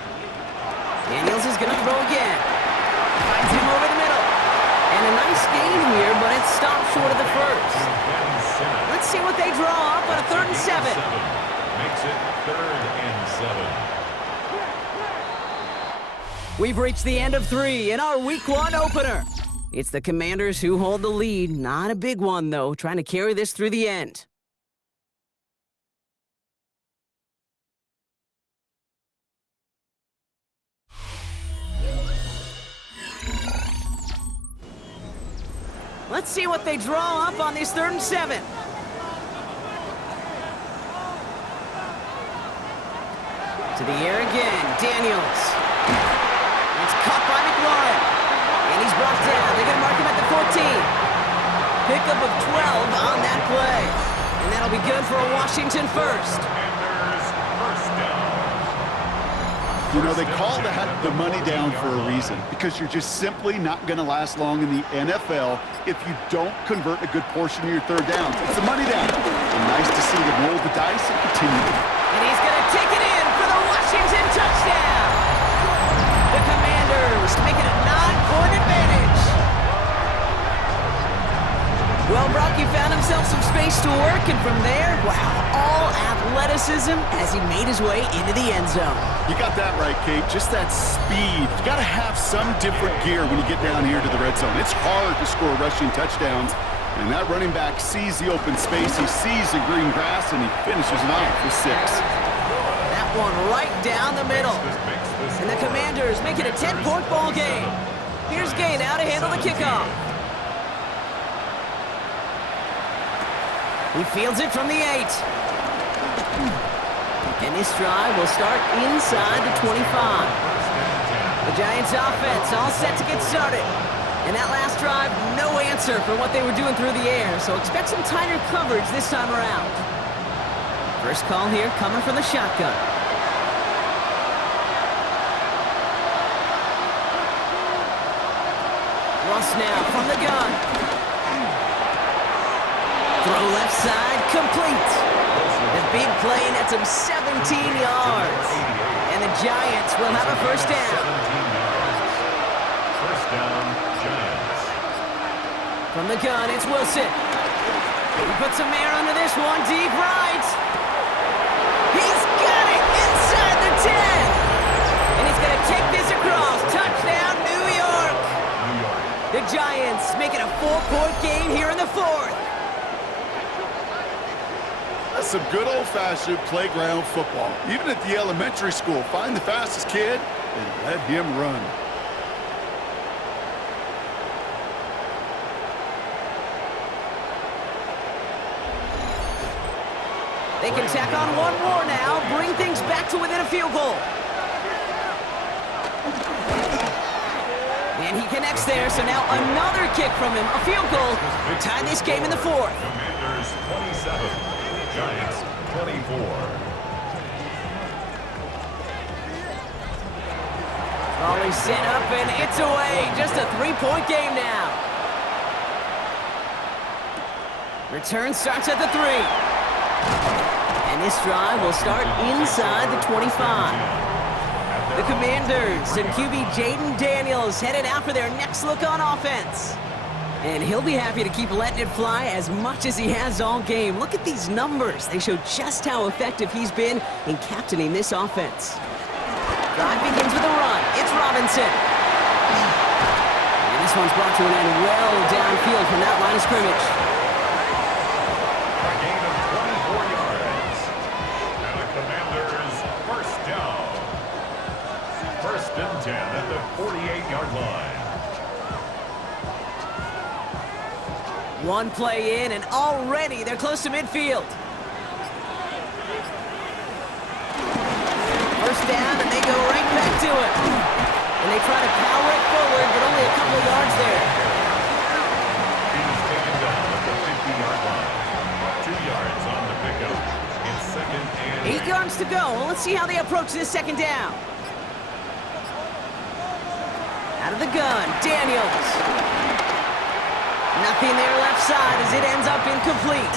Daniels is going to throw again. Finds him over the middle. And a nice gain here, but it stopped short of the first. Let's see what they draw up on a 3rd and 7. makes it 3rd and 7. We've reached the end of 3 in our Week 1 opener. It's the Commanders who hold the lead. Not a big one, though, trying to carry this through the end. Let's see what they draw up on this 3rd and 7. To the air again, Daniels. It's caught by McLaurin. And he's brought down. They're going to mark him at the 14. Pickup of 12 on that play. And that'll be good for a Washington first. You know, they call that the money down for a reason, because you're just simply not going to last long in the NFL if you don't convert a good portion of your 3rd downs. It's the money down. And nice to see them roll the dice and continue. And he's going to take it in for the Washington touchdown. The Commanders make it a 9-point advantage. Well, Brocky found himself some space to work, and from there, wow, all athleticism as he made his way into the end zone. You got that right, Kate. Just that speed. You got to have some different gear when you get down here to the red zone. It's hard to score rushing touchdowns, and that running back sees the open space, he sees the green grass, and he finishes it off with 6. That one right down the middle. And the Commanders make it a 10-point ball game. Here's Gay now to handle the kickoff. He fields it from the 8. And this drive will start inside the 25. The Giants offense all set to get started. And that last drive, no answer for what they were doing through the air, so expect some tighter coverage this time around. First call here coming from the shotgun. Ross now from the gun. Throw left side, complete. The big play nets him 17 yards. And the Giants will have a first down. First down, Giants. From the gun, it's Wilson. He puts some air under this one, deep right. He's got it inside the 10. And he's going to take this across. Touchdown, New York. The Giants make it a 4-point game here in the 4th. That's some good old-fashioned playground football. Even at the elementary school, find the fastest kid and let him run. They can tack on one more now, bring things back to within a field goal. And he connects there, so now another kick from him, a field goal, to tie this game in the 4th. Commanders 27. Giants 24. Ball is set up and it's away. Just a 3-point game now. Return starts at the 3. And this drive will start inside the 25. The Commanders and QB Jaden Daniels headed out for their next look on offense. And he'll be happy to keep letting it fly as much as he has all game. Look at these numbers. They show just how effective he's been in captaining this offense. Drive begins with a run. It's Robinson. And this one's brought to an end well downfield from that line of scrimmage. A gain of 24 yards. And the Commanders first down. 1st and 10 at the 48-yard line. One play in, and already they're close to midfield. First down, and they go right back to it. And they try to power it forward, but only a couple of yards there. He was taken down at the 50-yard line. 2 yards on the pickup. It's 2nd and 8 yards to go. Well, let's see how they approach this 2nd down. Out of the gun, Daniels. Nothing there left side as it ends up incomplete.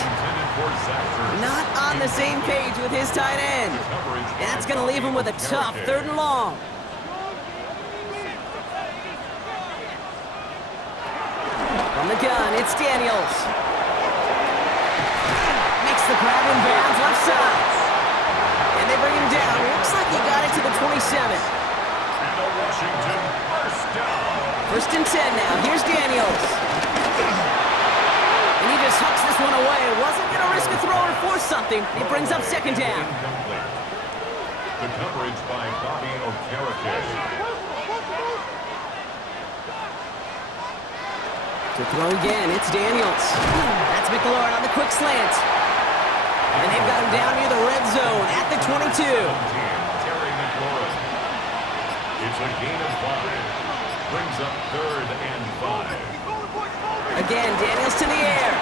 Not on the same page with his tight end. And that's going to leave him with a tough 3rd and long. From the gun, it's Daniels. Makes the grab in bounds left side. down. Looks like he got it to the 27. And a Washington first down. First and 10 now. Here's Daniels. And he just hucks this one away. Wasn't going to risk a throw or force something. He brings up second down. Incomplete. The coverage by Bobby Okereke. To throw again, it's Daniels. That's McLaurin on the quick slant. And they've got him down near the red zone at the 22. Terry McLaurin. It's a gain of 5. Brings up 3rd and 5. Again, Daniels to the air.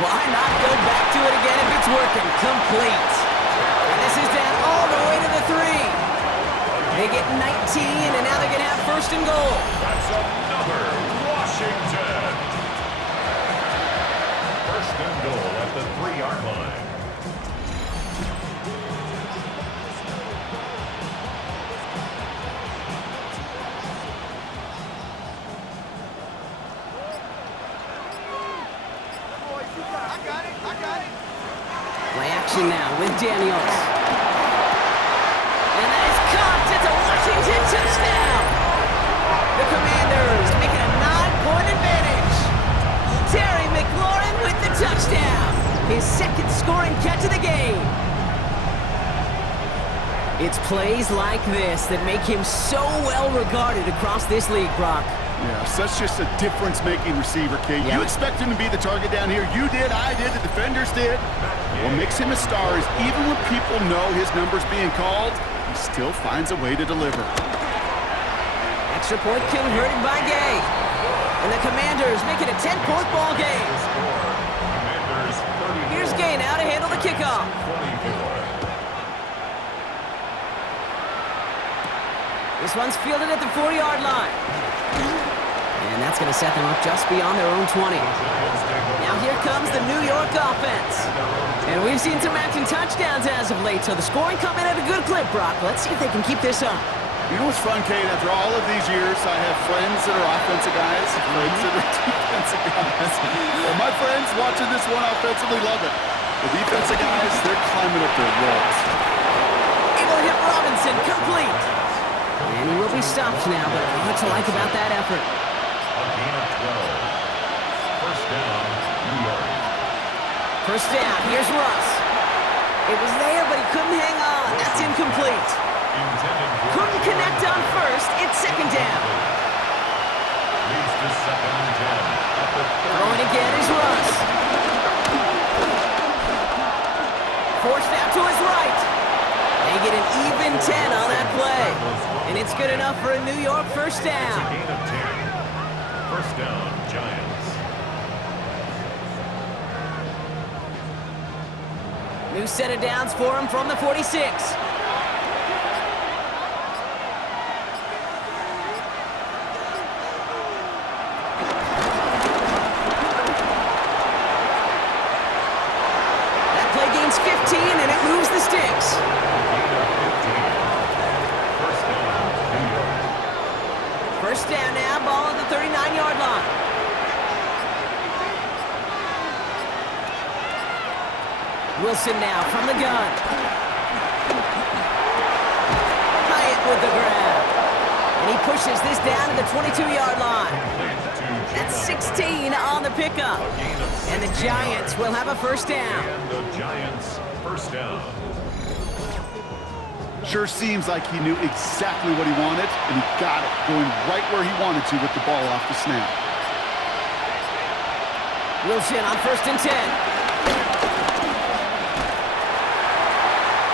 Why not go back to it again if it's working? Complete. And this is down all the way to the 3. They get 19, and now they're going to have first and goal. That's another Washington. First and goal at the 3-yard line. Play action now with Daniels. And that is caught. It's a Washington touchdown. The Commanders making a 9-point advantage. Terry McLaurin with the touchdown. His second scoring catch of the game. It's plays like this that make him so well regarded across this league, Brock. Yeah, such just a difference-making receiver, Kate. Yeah. You expect him to be the target down here. You did, I did, the defenders did. What makes him a star is even when people know his number's being called, he still finds a way to deliver. Extra point converted by Gay. And the Commanders make it a 10-point ball game. Commanders 34. Here's Gay now to handle the kickoff. 24. This one's fielded at the 40-yard line. And that's going to set them up just beyond their own 20. Now here comes the New York offense. And we've seen some action touchdowns as of late, so the scoring coming at a good clip, Brock. Let's see if they can keep this up. You know what's fun, Kate? After all of these years, I have friends that are offensive guys, friends that are defensive guys. Well, my friends watching this one offensively love it. The defensive guys, they're climbing up their walls. Able to hit Robinson, complete. And he will be stopped now, but what to like about that effort? A gain of 12. First down, New York. First down, here's Russ. It was there, but he couldn't hang on. That's incomplete. Couldn't connect on first. It's second down. Leads to 2nd and 10. At the 30. Throwing again is Russ. Forced out to his right. They get an even 10 on that play. And it's good enough for a New York first It's a down. gain of 10. First down, Giants. New set of downs for him from the 46. That play gains 15, and it moves the sticks. Gain of 15. First down, New York. First down now, ball at the 39-yard line. Wilson now from the gun. Hyatt with the grab. And he pushes this down to the 22-yard line. That's 16 on the pickup. And the Giants will have a first down. And the Giants first down. Sure seems like he knew exactly what he wanted, and he got it, going right where he wanted to with the ball off the snap. Wilson on first and 10.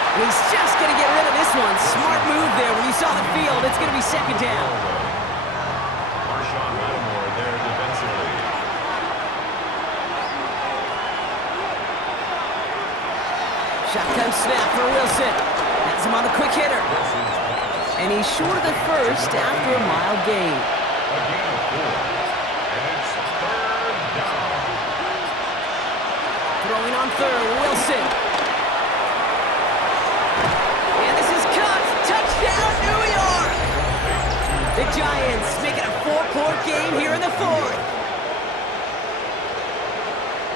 And he's just going to get rid of this one. Smart move there. When you saw the field, it's going to be second down. Marshawn Lattimore there defensively. Shotgun snap for Wilson. Has him on the quick hitter. And he's short of the first after a mild gain. A gain of 4. And it's 3rd down. Throwing on third, Wilson. And this is caught. Touchdown, New York! The Giants make it a 4-point game here in the fourth.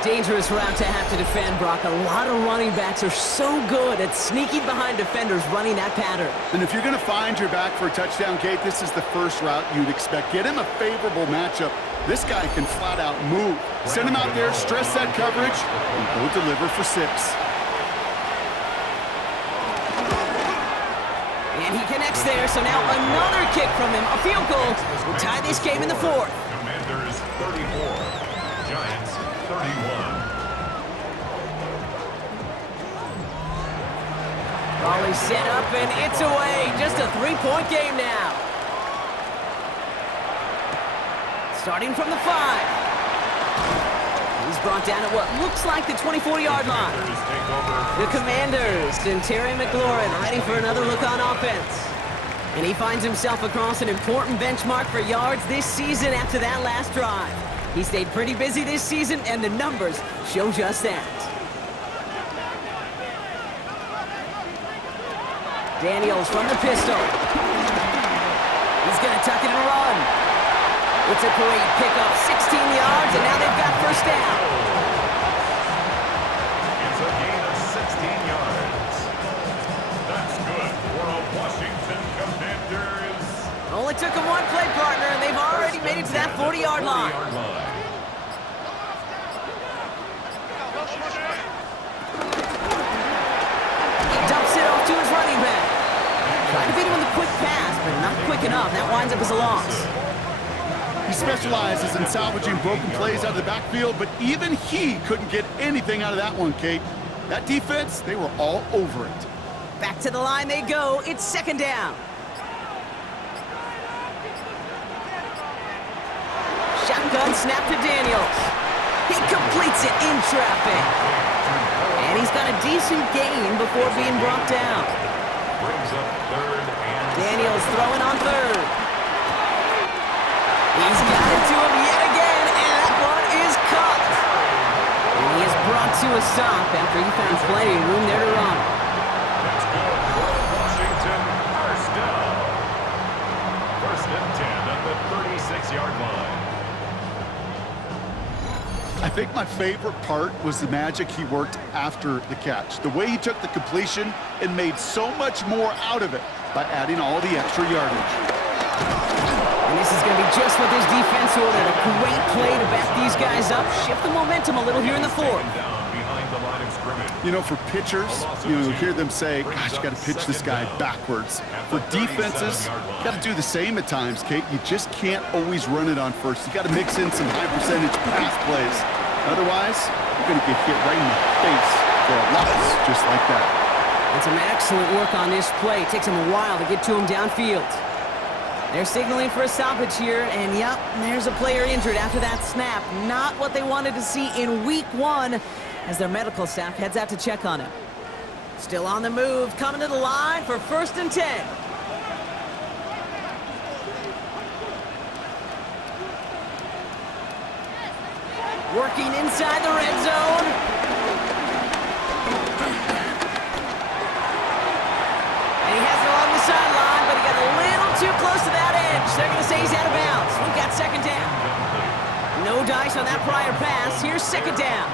Dangerous route to have to defend, Brock. A lot of running backs are so good at sneaking behind defenders running that pattern. And if you're going to find your back for a touchdown, Kate, this is the first route you'd expect. Get him a favorable matchup. This guy can flat out move. Send him out there, stress that coverage, and go deliver for 6. And he connects there, so now another kick from him. A field goal will tie this game in the 4th. Commanders 34, Giants 31. Raleigh set up, and it's away. Just a 3-point game now. Starting from the 5. He's brought down at what looks like the 24-yard line. The Commanders and Terry McLaurin ready for another look on offense. And he finds himself across an important benchmark for yards this season after that last drive. He stayed pretty busy this season, and the numbers show just that. Daniels from the pistol. He's going to tuck it and run. It's a great pickup, 16 yards, and now they've got first down. It's a gain of 16 yards. That's good for a Washington Commanders. Only took him one play, partner, and they've already made it to that 40-yard line. He dumps it off to his running back. Tried to beat him with a quick pass, but not quick enough. That winds up as a loss. He specializes in salvaging broken plays out of the backfield, but even he couldn't get anything out of that one, Kate. That defense, they were all over it. Back to the line they go. It's second down. Shotgun snap to Daniels. He completes it in traffic. And he's got a decent gain before being brought down. Brings up 3rd and Daniels throwing on 3rd. He's got it to him yet again, and that one is caught. And he is brought to a stop after he found plenty of room there to run. That's good for Washington. First down. 1st and 10 at the 36-yard line. I think my favorite part was the magic he worked after the catch. The way he took the completion and made so much more out of it by adding all the extra yardage. And this is going to be just what this defense ordered. A great play to back these guys up, shift the momentum a little here in the 4th. You know, for pitchers, you hear them say, gosh, you got to pitch this guy backwards. For defenses, you got to do the same at times, Kate. You just can't always run it on first. You got to mix in some high-percentage pass plays. Otherwise, you're going to get hit right in the face for a loss just like that. And some excellent work on this play. It takes them a while to get to him downfield. They're signaling for a stoppage here, and yep, there's a player injured after that snap. Not what they wanted to see in week 1 as their medical staff heads out to check on him. Still on the move, coming to the line for 1st and 10. Working inside the red zone. And he has it along the sideline, but he got a little too close to that edge. They're going to say he's out of bounds. We've got second down. No dice on that prior pass. Here's second down.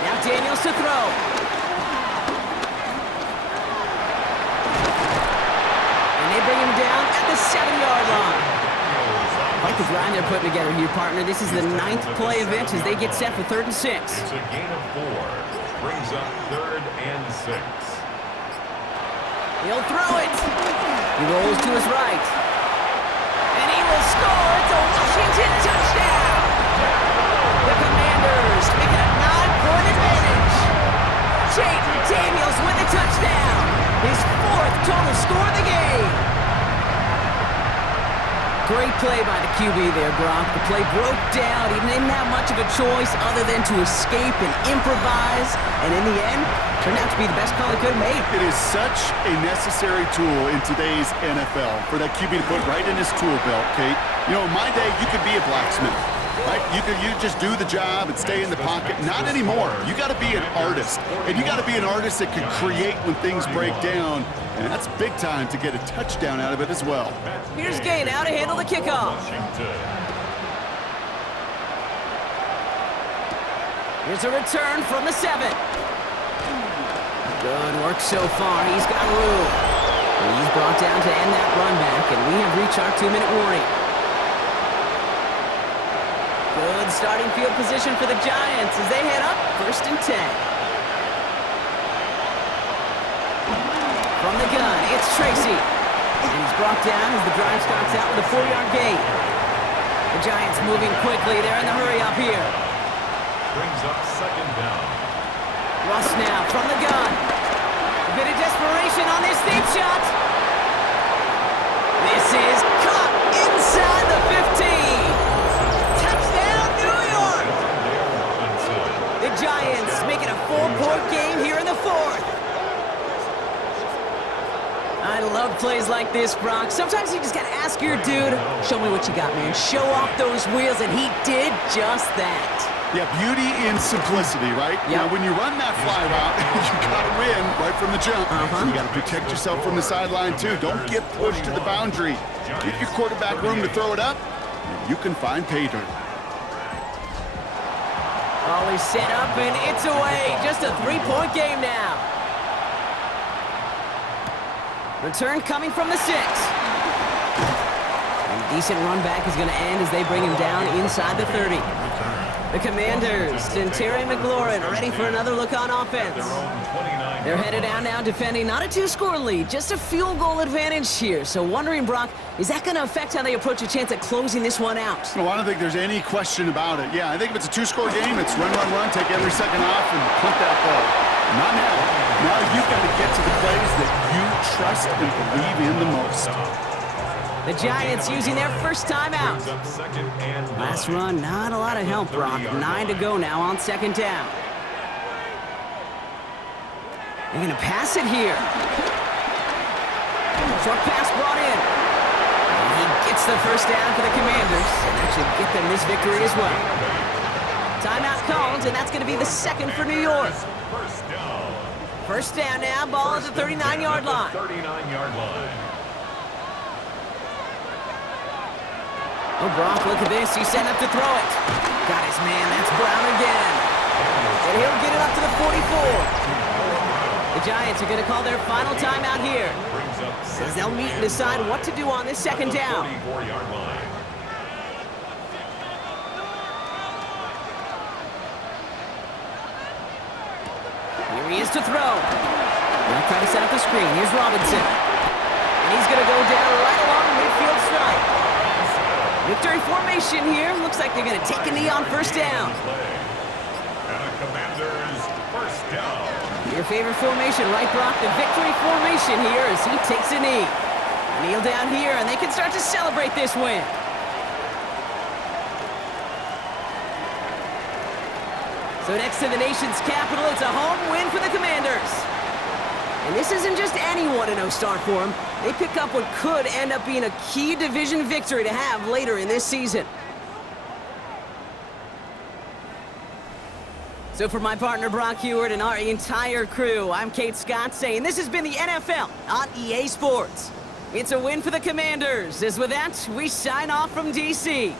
Now Daniels to throw. And they bring him down at the 7-yard line. Quite the grind they're putting together here, partner. This is the 9th play event as they get set for 3rd and 6. It's a gain of 4. Brings up 3rd and 6. He'll throw it. He rolls to his right. And he will score. It's a Washington touchdown. The Commanders make it a 9-point advantage. Jaden Daniels with the touchdown. His 4th total score of the game. Great play by the QB there, Brock. The play broke down. He didn't have much of a choice other than to escape and improvise. And in the end, turned out to be the best call he could have made. It is such a necessary tool in today's NFL for that QB to put right in his tool belt, Kate. You know, in my day, you could be a blacksmith, right? You just do the job and stay in the pocket. Not anymore. You got to be an artist. And you got to be an artist that can create when things break down. And that's big time to get a touchdown out of it as well. Here's Gay now to handle the kickoff. Here's a return from the 7. Good work so far. He's got room. And he's brought down to end that run back, and we have reached our 2-minute warning. Good starting field position for the Giants as they head up 1st and 10. From the gun, it's Tracy. And he's brought down as the drive starts out with a 4-yard gain. The Giants moving quickly. They're in the hurry up here. Brings up 2nd down. Russ now from the gun. A bit of desperation on this deep shot. This is caught inside the 15. Touchdown, New York! The Giants making a 4-point game here in the 4th. I love plays like this, Brock. Sometimes you just gotta ask your dude, show me what you got, man. Show off those wheels, and he did just that. Yeah, beauty in simplicity, right? Yep. Now, when you run that fly route, you gotta win right from the jump. You gotta protect yourself from the sideline, too. Don't get pushed to the boundary. Give your quarterback room to throw it up, and you can find pay dirt. Ball is set up, and it's away. Just a 3-point game now. Return coming from the 6. And a decent run back is going to end as they bring him down inside the 30. The Commanders, Terry McLaurin, ready for another look on offense. They're headed down now defending not a 2-score lead, just a field goal advantage here. So wondering, Brock, is that going to affect how they approach a chance at closing this one out? No, I don't think there's any question about it. Yeah, I think if it's a 2-score game, it's run, run, run, take every second off, and punt that ball. Not now. Now you've got to get to the plays that you trust and believe in the most. The Giants using their first timeout. Last run, not a lot of help, Brock. 9 to go now on 2nd down. They're going to pass it here. Short pass brought in. And he gets the first down for the Commanders. And actually get them this victory as well. Timeout called, and that's going to be the 2nd for New York. First down now, ball at the 39-yard line. 39-yard line. Oh, Brock, look at this. He's setting up to throw it. Got his man. That's Brown again. And he'll get it up to the 44. The Giants are going to call their final timeout here, as they'll meet and decide what to do on this 2nd down. 44-yard line. Here he is to throw. They'll try to set up the screen. Here's Robinson. And he's going to go down right along the midfield stripe. Victory formation here. Looks like they're going to take a knee on 1st down. And a Commanders 1st down. Your favorite formation, right, Brock? The victory formation here as he takes a knee. Kneel down here, and they can start to celebrate this win. So next to the nation's capital, it's a home win for the Commanders. And this isn't just any 1-0 start for them. They pick up what could end up being a key division victory to have later in this season. So for my partner Brock Heward and our entire crew, I'm Kate Scott saying this has been the NFL on EA Sports. It's a win for the Commanders, as with that, we sign off from DC.